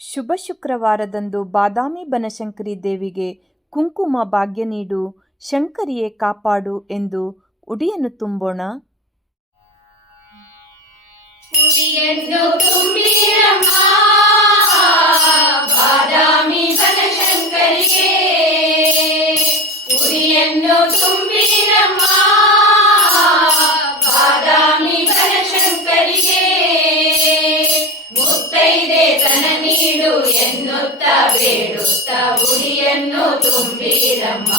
ಶುಭ ಶುಕ್ರವಾರದಂದು ಬಾದಾಮಿ ಬನಶಂಕರಿ ದೇವಿಗೆ ಕುಂಕುಮ ಭಾಗ್ಯ ನೀಡು, ಶಂಕರಿಯೇ ಕಾಪಾಡು ಎಂದು ಉಡಿಯನ್ನು ತುಂಬೋಣ. ಉಡಿಯನ್ನು ತುಂಬಿರಮ್ಮ ಬಾದಾಮಿ ಬನಶಂಕರಿಗೆ, ಉಡಿಯನ್ನು ತುಂಬಿರಮ್ಮ ಬಾದಾಮಿ ಬನಶಂಕರಿಗೆ, ಮುತ್ತೈದೆ ತನ ನೀಡು ಎನ್ನುತ್ತ ಬೇಡುತ್ತ ಉಡಿಯನ್ನು ತುಂಬಿರಮ್ಮ.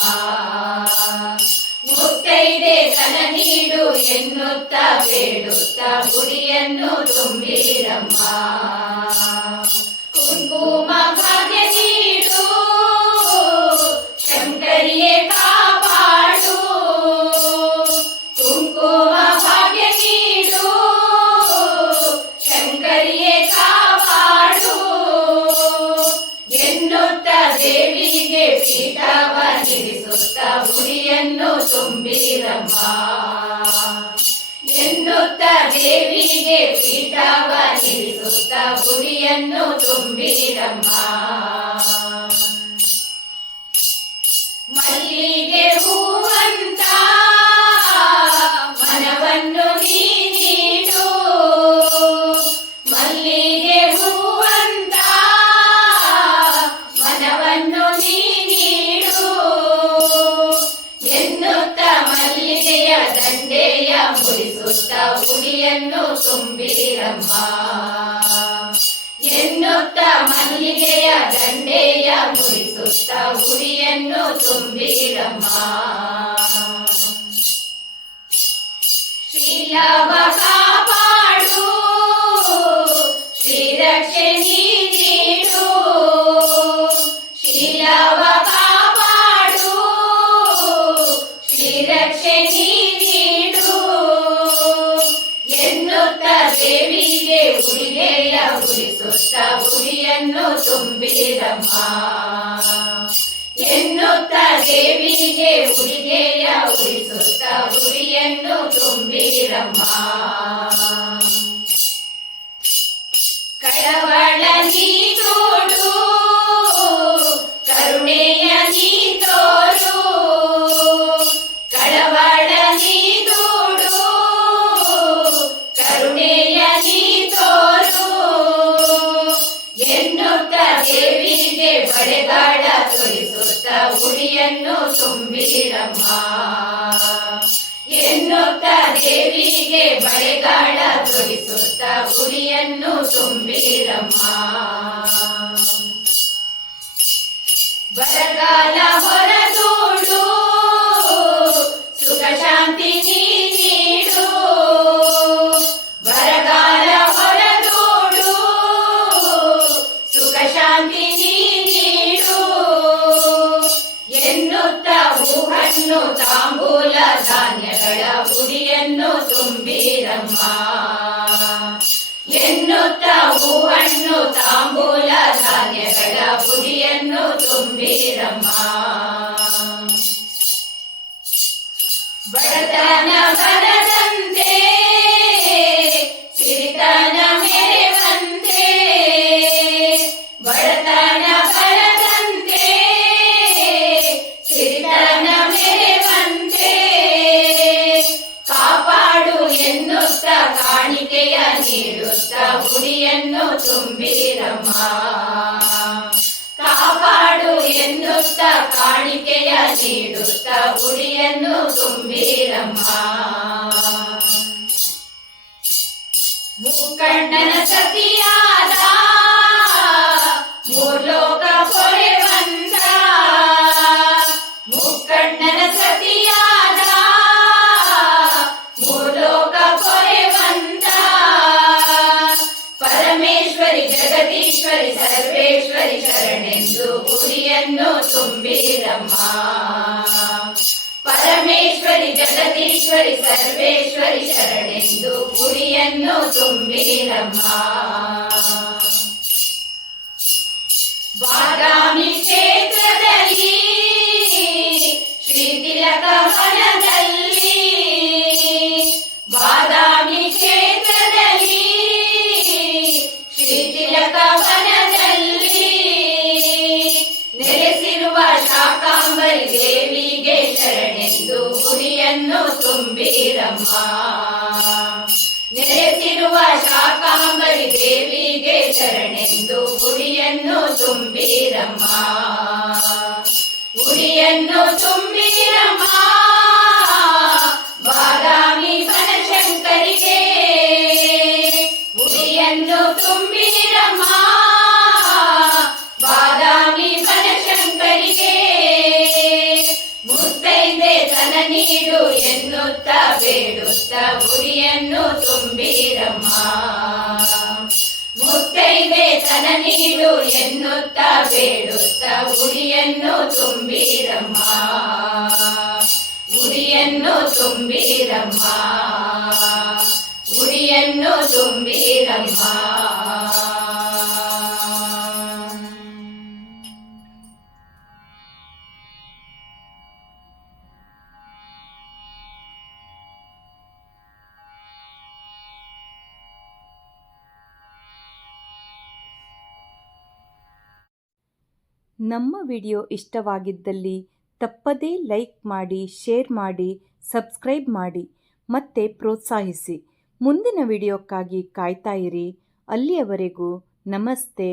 ಮುತ್ತೈದೆ ತನ ನೀಡು ಎನ್ನುತ್ತ ಬೇಡುತ್ತ ಉಡಿಯನ್ನು ತುಂಬಿರಮ್ಮ. ಕುಂಕುಮ ಭಾಗ್ಯ ನೀಡು, ಶಂಕರಿಯೇ ಕಾಪಾಡು. ಕುಂಕುಮ ಭಾಗ್ಯ ನೀಡು, ಶಂಕರಿಯೇ ಕಾಪಾಡು ಎನ್ನುತ್ತ ದೇವಿಗೆ ಪೀಠವ ನಿಲ್ಲಿಸುತ್ತ ಉಡಿಯನ್ನು ತುಂಬಿರಮ್ಮ. ಎನ್ನುತ್ತ ದೇವಿಗೆ ಪೀಠವ ನಿಲ್ಲಿಸುತ್ತ ಉಡಿಯನ್ನು ತುಂಬಿರಮ್ಮ. ಮಲ್ಲಿಗೆ ಹೂವಂತ ಮನವನ್ನು ನೀ ನೀಡು, ಮಲ್ಲಿಗೆ ಹೂವಂತ ಮನವನ್ನು ನೀ ನೀಡು ಎನ್ನುತ್ತ ಮಲ್ಲಿಗೆಯ ದಂಡೆಯ ಮುಡಿಸುತ್ತ ಉಡಿಯನ್ನು ತುಂಬಿರಮ್ಮ. ಎನ್ನುತ್ತ ಮಲ್ಲಿಗೆಯ ದಂಡೆಯ ಮುಡಿಸುತ್ತ ಉಡಿಯನ್ನು ತುಂಬಿರಮ್ಮ. ಶ್ರೀಲವ ಕಾಪಾಡು, ಶ್ರೀರಕ್ಷೆ ನೀ ನೀಡು. ಶ್ರೀಲವ ಕಾಪಾಡು, ಶ್ರೀರಕ್ಷೆ ನೀ ನೀಡು ಎನ್ನುತ್ತ ದೇವಿಗೆ ಉಡಿಗೆಯ ಉಡಿಸುತ್ತ ಉಡಿಯನ್ನು ತುಂಬಿರಮ್ಮ. ಎನ್ನುತ್ತ ದೇವಿಗೆ ಉಡಿಗೆಯ ಉಡಿಸುತ್ತ ಉಡಿಯನ್ನು ತುಂಬಿರಮ್ಮ. ಕಳವಳ ನೀ ತೋಡು, ಕರುಣೆಯ ನೀ ತೋರು. ಕಳವಳ ನೀ ತೋಡು, ಕರುಣೆಯ ನೀ ತೋರು ಎನ್ನುತ್ತ ದೇವಿಗೆ ಬಳೆಗಾಳ ತೊಡಿಸುತ್ತ ಉಡಿಯನ್ನು ತುಂಬಿರಮ್ಮ. ಎನ್ನುತ್ತ ದೇವಿಗೆ ಬಳೆಗಾಳ ತೊಡಿಸುತ್ತ ಉಡಿಯನ್ನು ತುಂಬಿರಮ್ಮ. ಬರಗಾಲ ಹೊರದೂಡು, ಸುಖ ಶಾಂತಿ ನೀ ನೀಡು. ಬರಗಾಲ ಹೊರದೂಡು, ಸುಖ ಶಾಂತಿ ನೀ ನೀಡು ಎನ್ನುತ್ತ ಹೂಹಣ್ಣು ತಾಂಬೂಲ ಧಾನ್ಯಗಳ ಉಡಿಯನ್ನು ತುಂಬಿರಮ್ಮ. ಎನ್ನುತ್ತ ಹೂಹಣ್ಣು ತಾಂಬೂಲ ಧಾನ್ಯಗಳ ಉಡಿಯನ್ನು ತುಂಬಿರಮ್ಮ. ಬಡತನ ಬರದಂತೆ, ಸಿರಿತನ ಮೆರೆವಂತೆ. ಬಡತನ ಬರದಂತೆ, ಸಿರಿತನ ಮೆರೆವಂತೆ ಕಾಪಾಡು ಎನ್ನುತ್ತ ಕಾಣಿಕೆಯ ನೀಡುತ್ತ ಉಡಿಯನ್ನು ತುಂಬಿರಮ್ಮ. ಕಾಪಾಡು ಎನ್ನುತ್ತ ಕಾಣಿಕೆಯ ನೀಡುತ್ತ ಉಡಿಯನ್ನು ತುಂಬಿರಮ್ಮ. ಮುಕ್ಕಣ್ಣನ ಸತಿಯಾದ ಮೂರ್ಲೋಕ ಪೊರೆವಂತ, ಮುಕ್ಕಣ್ಣನ ಸತಿಯಾದ ಮೂರ್ಲೋಕ ಪೊರೆವಂತ. ಪರಮೇಶ್ವರಿ ಜಗದೀಶ್ವರಿ ಸರ್ವೇಶ್ವರಿ ಶರಣೆಂದು ಉಡಿಯನ್ನು ತುಂಬಿರಮ್ಮ. ಪರಮೇಶ್ವರಿ ಜಗದೀಶ್ವರಿ ಸರ್ವೇಶ್ವರಿ ಶರಣೆಂದು ಉಡಿಯನ್ನು ತುಂಬಿರಮ್ಮ. ಬಾದಾಮಿ ಕ್ಷೇತ್ರದಲ್ಲಿ ಶ್ರೀ ತಿಲಕ ವನದಲ್ಲಿ, ಬಾದಾಮಿ ಕ್ಷೇತ್ರದಲ್ಲಿ ಶ್ರೀ ತಿಲಕ ವನದಲ್ಲಿ ತುಂಬಿರಮ್ಮ. ನೆಲೆಸಿರುವ ಶಾಕಾಂಬರಿ ದೇವಿಗೆ ಶರಣೆಂದು ಗುಡಿಯನ್ನು ತುಂಬಿರಮ್ಮ. ಗುಡಿಯನ್ನು ತುಂಬಿರಮ್ಮ. ಬಾದಾಮಿ ಬನಶಂಕರಿಗೆ ಗುಡಿಯನ್ನು ತುಂಬಿರಮ್ಮ. ಬಾದಾಮಿ ಬನಶಂಕರಿಗೆ ಮುತ್ತೈದೆ ತನ ನೀಡು ಎನ್ನುತ್ತ ಬೇಡುತ್ತ ಗುಡಿಯನ್ನು ತುಂಬಿರಮ್ಮ. ಮುತ್ತೈದೆ ತನ ನೀಡು ಎನ್ನುತ್ತ ಬೇಡುತ್ತ ಗುಡಿಯನ್ನು ತುಂಬಿರಮ್ಮ. ಗುಡಿಯನ್ನು ತುಂಬಿರಮ್ಮ. ಗುಡಿಯನ್ನು ತುಂಬಿರಮ್ಮ. ನಮ್ಮ ವಿಡಿಯೋ ಇಷ್ಟವಾಗಿದ್ದಲ್ಲಿ ತಪ್ಪದೇ ಲೈಕ್ ಮಾಡಿ, ಶೇರ್ ಮಾಡಿ, ಸಬ್ಸ್ಕ್ರೈಬ್ ಮಾಡಿ ಮತ್ತೆ ಪ್ರೋತ್ಸಾಹಿಸಿ. ಮುಂದಿನ ವಿಡಿಯೋಕ್ಕಾಗಿ ಕಾಯ್ತಾ ಇರಿ. ಅಲ್ಲಿಯವರೆಗೂ ನಮಸ್ತೆ.